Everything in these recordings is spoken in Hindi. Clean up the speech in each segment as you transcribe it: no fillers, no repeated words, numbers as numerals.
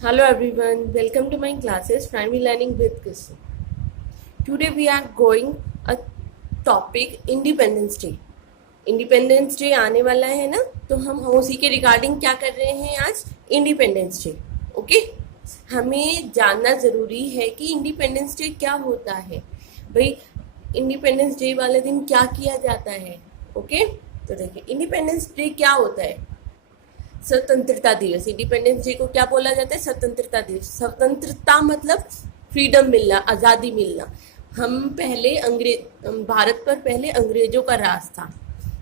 Hello everyone, welcome to my classes Primary Learning with Krishna. Today we are going a topic Independence Day. Independence day आने वाला है ना, तो हम उसी के रिगार्डिंग क्या कर रहे हैं आज, इंडिपेंडेंस डे। ओके, हमें जानना ज़रूरी है कि इंडिपेंडेंस डे क्या होता है भाई। इंडिपेंडेंस डे वाले दिन क्या किया जाता है। ओके, तो देखिए इंडिपेंडेंस डे क्या होता है। स्वतंत्रता दिवस, इंडिपेंडेंस डे को क्या बोला जाता है, स्वतंत्रता दिवस। स्वतंत्रता मतलब फ्रीडम मिलना, आज़ादी मिलना। भारत पर पहले अंग्रेजों का राज था।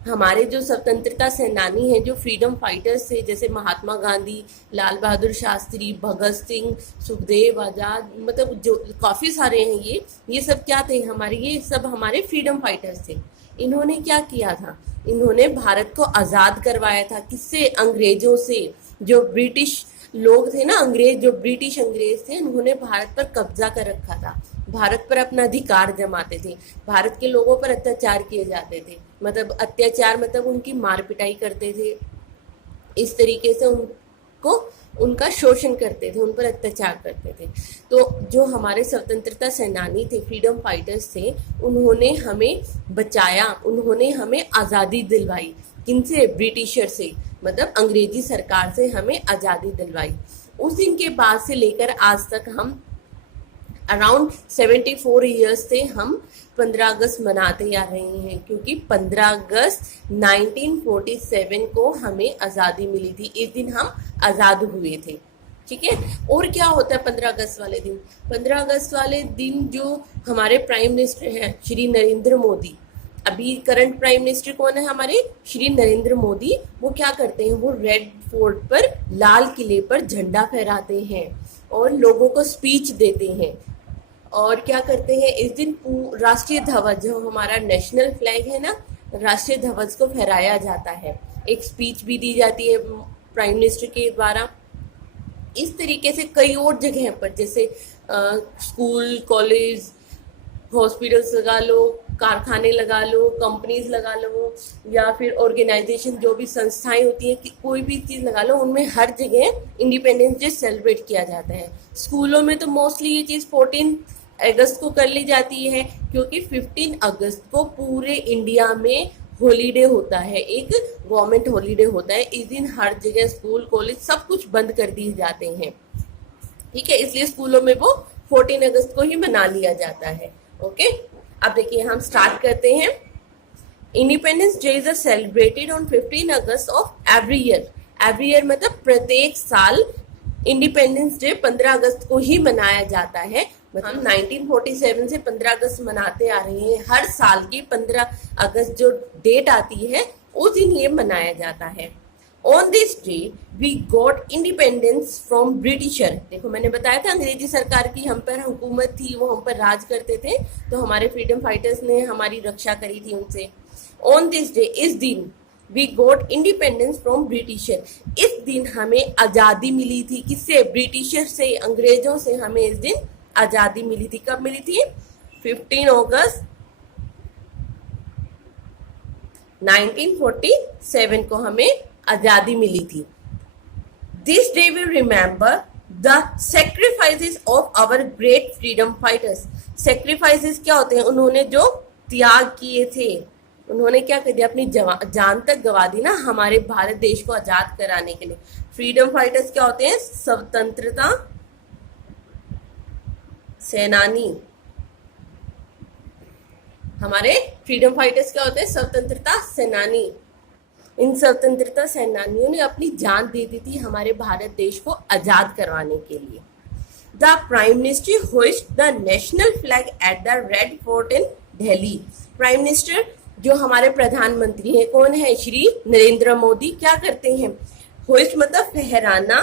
हमारे जो स्वतंत्रता सेनानी हैं, जो फ्रीडम फाइटर्स थे, जैसे महात्मा गांधी, लाल बहादुर शास्त्री, भगत सिंह, सुखदेव आज़ाद, मतलब जो काफ़ी सारे हैं, ये सब क्या थे हमारे, ये सब हमारे फ्रीडम फाइटर्स थे। इन्होंने क्या किया था, इन्होंने भारत को आज़ाद करवाया था। किससे? अंग्रेजों से। जो ब्रिटिश लोग थे ना, जो ब्रिटिश अंग्रेज थे, उन्होंने भारत पर कब्जा कर रखा था। भारत पर अपना अधिकार जमाते थे। भारत के लोगों पर अत्याचार किए जाते थे, मतलब अत्याचार मतलब उनकी मार पिटाई करते थे। इस तरीके से उनको उनका शोषण करते थे, उन पर अत्याचार करते थे। तो जो हमारे स्वतंत्रता सेनानी थे, फ्रीडम फाइटर्स थे, उन्होंने हमें बचाया, उन्होंने हमें आज़ादी दिलवाई। किनसे? ब्रिटिशर से, मतलब अंग्रेजी सरकार से हमें आज़ादी दिलवाई। उस दिन के बाद से लेकर आज तक हम अराउंड 74 ईयर्स से हम 15 अगस्त मनाते आ रहे हैं, क्योंकि 15 अगस्त 1947 को हमें आज़ादी मिली थी। इस दिन हम आज़ाद हुए थे। ठीक है। और क्या होता है 15 अगस्त वाले दिन? 15 अगस्त वाले दिन जो हमारे प्राइम मिनिस्टर हैं श्री नरेंद्र मोदी, अभी करंट प्राइम मिनिस्टर कौन है हमारे? श्री नरेंद्र मोदी। वो क्या करते हैं, वो रेड फोर्ट पर, लाल किले पर झंडा फहराते हैं और लोगों को स्पीच देते हैं। और क्या करते हैं इस दिन, राष्ट्रीय ध्वज, जो हमारा नेशनल फ्लैग है ना, राष्ट्रीय ध्वज को फहराया जाता है। एक स्पीच भी दी जाती है प्राइम मिनिस्टर के द्वारा। इस तरीके से कई और जगह पर, जैसे स्कूल, कॉलेज, हॉस्पिटल्स लगा लो, कारखाने लगा लो, कंपनीज लगा लो, या फिर ऑर्गेनाइजेशन, जो भी संस्थाएं होती हैं, कि कोई भी चीज़ लगा लो, उनमें हर जगह इंडिपेंडेंस डे सेलिब्रेट किया जाता है। स्कूलों में तो मोस्टली ये चीज़ 14 अगस्त को कर ली जाती है, क्योंकि 15 अगस्त को पूरे इंडिया में हॉलीडे होता है, एक गवर्नमेंट हॉलीडे होता है। इस दिन हर जगह स्कूल, कॉलेज सब कुछ बंद कर दिए जाते हैं। ठीक है, इसलिए स्कूलों में वो 14 अगस्त को ही मना लिया जाता है। ओके, अब देखिए हम स्टार्ट करते हैं। Independence day is celebrated on 15 August of every year. Every year मतलब प्रत्येक साल इंडिपेंडेंस डे 15 अगस्त को ही मनाया जाता है। हम 1947 से 15 अगस्त मनाते आ रहे हैं। हर साल की 15 अगस्त जो डेट आती है, उस दिन ये मनाया जाता है। On this day we got independence from Britisher. देखो मैंने बताया था अंग्रेजी सरकार की हम पर हुकूमत थी, वो हम पर राज करते थे, तो हमारे फ्रीडम फाइटर्स ने हमारी रक्षा करी थी उनसे। ऑन दिस डे, इस दिन, we got independence from britisher. इस दिन हमें आज़ादी मिली थी। किससे? ब्रिटिशर से, अंग्रेजों से हमें इस दिन आज़ादी मिली थी। कब मिली थी? 15 अगस्त 1947 को हमें आज़ादी मिली थी। This day we remember the sacrifices of our great freedom fighters. Sacrifices क्या होते हैं? उन्होंने जो त्याग किए थे, उन्होंने क्या कर दिया, अपनी जान तक गवा दी ना हमारे भारत देश को आजाद कराने के लिए। फ्रीडम फाइटर्स क्या होते हैं? स्वतंत्रता सेनानी। हमारे फ्रीडम फाइटर्स क्या होते हैं? स्वतंत्रता सेनानी। इन स्वतंत्रता सेनानियों ने अपनी जान दे दी थी हमारे भारत देश को आजाद करवाने के लिए। The prime minister hoist the national flag at the red fort in Delhi. Prime minister जो हमारे प्रधानमंत्री हैं, कौन है? श्री नरेंद्र मोदी। क्या करते हैं? होइस्ट मतलब फहराना।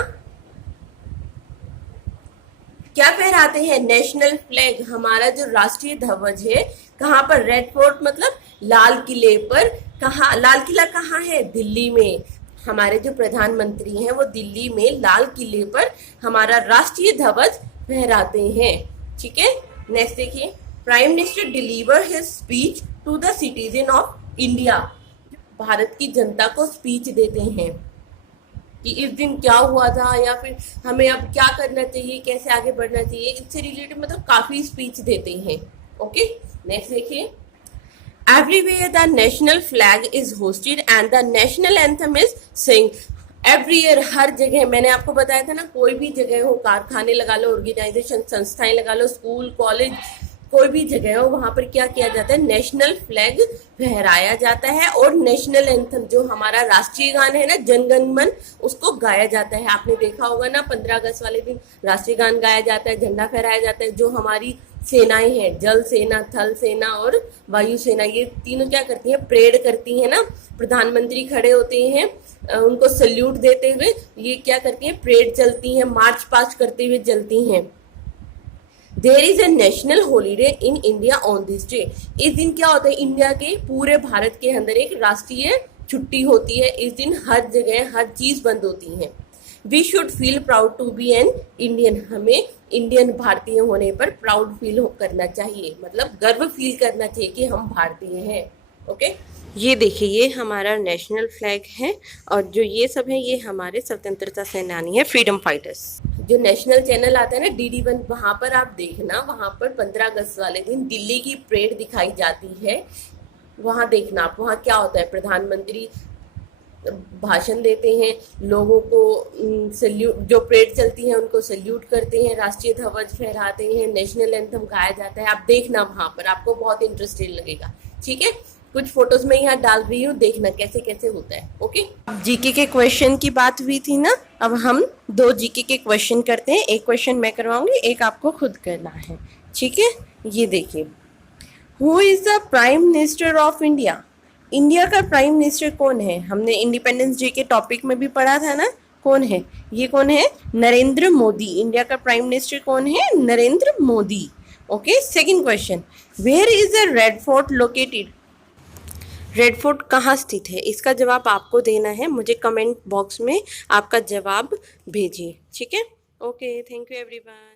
क्या फहराते हैं? नेशनल फ्लैग, हमारा जो राष्ट्रीय ध्वज है। कहाँ पर? रेड फोर्ट मतलब लाल किले पर। कहाँ? लाल किला कहाँ है? दिल्ली में। हमारे जो प्रधानमंत्री हैं वो दिल्ली में लाल किले पर हमारा राष्ट्रीय ध्वज फहराते हैं। ठीक है, नेक्स्ट देखिए। Prime minister deliver his speech to the citizen of India. Bharat की जनता को स्पीच देते हैं। कि इस दिन क्या हुआ था या फिर हमें अब क्या करना चाहिए, कैसे आगे बढ़ना चाहिए, इससे रिलेटेड मतलब काफ़ी स्पीच देते हैं। ओके, नेक्स्ट देखिए। Everywhere the national flag is hosted and the national anthem is sing. Every year हर जगह, मैंने आपको बताया था ना, कोई भी जगह हो, कारखाने लगा लो, ऑर्गेनाइजेशन संस्थाएं लगा लो, स्कूल कॉलेज, कोई भी जगह हो, वहां पर क्या किया जाता है, नेशनल फ्लैग फहराया जाता है और नेशनल एंथम जो हमारा राष्ट्रीय गान है ना, जनगण मन, उसको गाया जाता है। आपने देखा होगा ना, 15 अगस्त वाले दिन राष्ट्रीय गान गाया जाता है, झंडा फहराया जाता है। जो हमारी सेनाएं हैं, जल सेना, थल सेना और वायु सेना, ये तीनों क्या करती हैं, परेड करती हैं ना। प्रधानमंत्री खड़े होते हैं, उनको सल्यूट देते हुए ये क्या करती हैं, परेड चलती हैं, मार्च पास्ट करते हुए चलती हैं। There is a national holiday in India on this day. इस दिन क्या होता है, इंडिया के पूरे भारत के अंदर एक राष्ट्रीय छुट्टी होती है। इस दिन हर जगह हर चीज बंद होती है। We should feel proud to be an Indian. हमें इंडियन भारतीय होने पर प्राउड फील करना चाहिए, मतलब गर्व फील करना चाहिए कि हम भारतीय हैं। ओके, ये देखिए, ये हमारा नेशनल फ्लैग है और जो ये सब है ये हमारे स्वतंत्रता सेनानी है, फ्रीडम फाइटर्स। जो नेशनल चैनल आता है ना, DD1, वहाँ पर आप देखना, वहाँ पर 15 अगस्त वाले दिन दिल्ली की परेड दिखाई जाती है। वहाँ देखना आप, वहाँ क्या होता है, प्रधानमंत्री भाषण देते हैं, लोगों को सल्यूट, जो परेड चलती है उनको सल्यूट करते हैं, राष्ट्रीय ध्वज फहराते हैं, नेशनल एंथम गाया जाता है। आप देखना वहाँ पर, आपको बहुत इंटरेस्टिंग लगेगा। ठीक है, कुछ फोटोज में यहाँ डाल रही हूँ, देखना कैसे कैसे होता है। ओके, जीके के क्वेश्चन की बात हुई थी ना, अब हम 2 जीके के क्वेश्चन करते हैं। एक क्वेश्चन मैं करवाऊंगी, एक आपको खुद करना है। ठीक है, ये देखिए, who is the prime minister of India. India का प्राइम मिनिस्टर कौन है, हमने इंडिपेंडेंस डे के टॉपिक में भी पढ़ा था ना, कौन है, ये कौन है, नरेंद्र मोदी। इंडिया का प्राइम मिनिस्टर कौन है, Narendra Modi. Okay, second question, where is the red fort located. Red fort कहाँ स्थित है, इसका जवाब आपको देना है। मुझे कमेंट बॉक्स में आपका जवाब भेजिए। ठीक है, ओके, थैंक यू एवरीवन।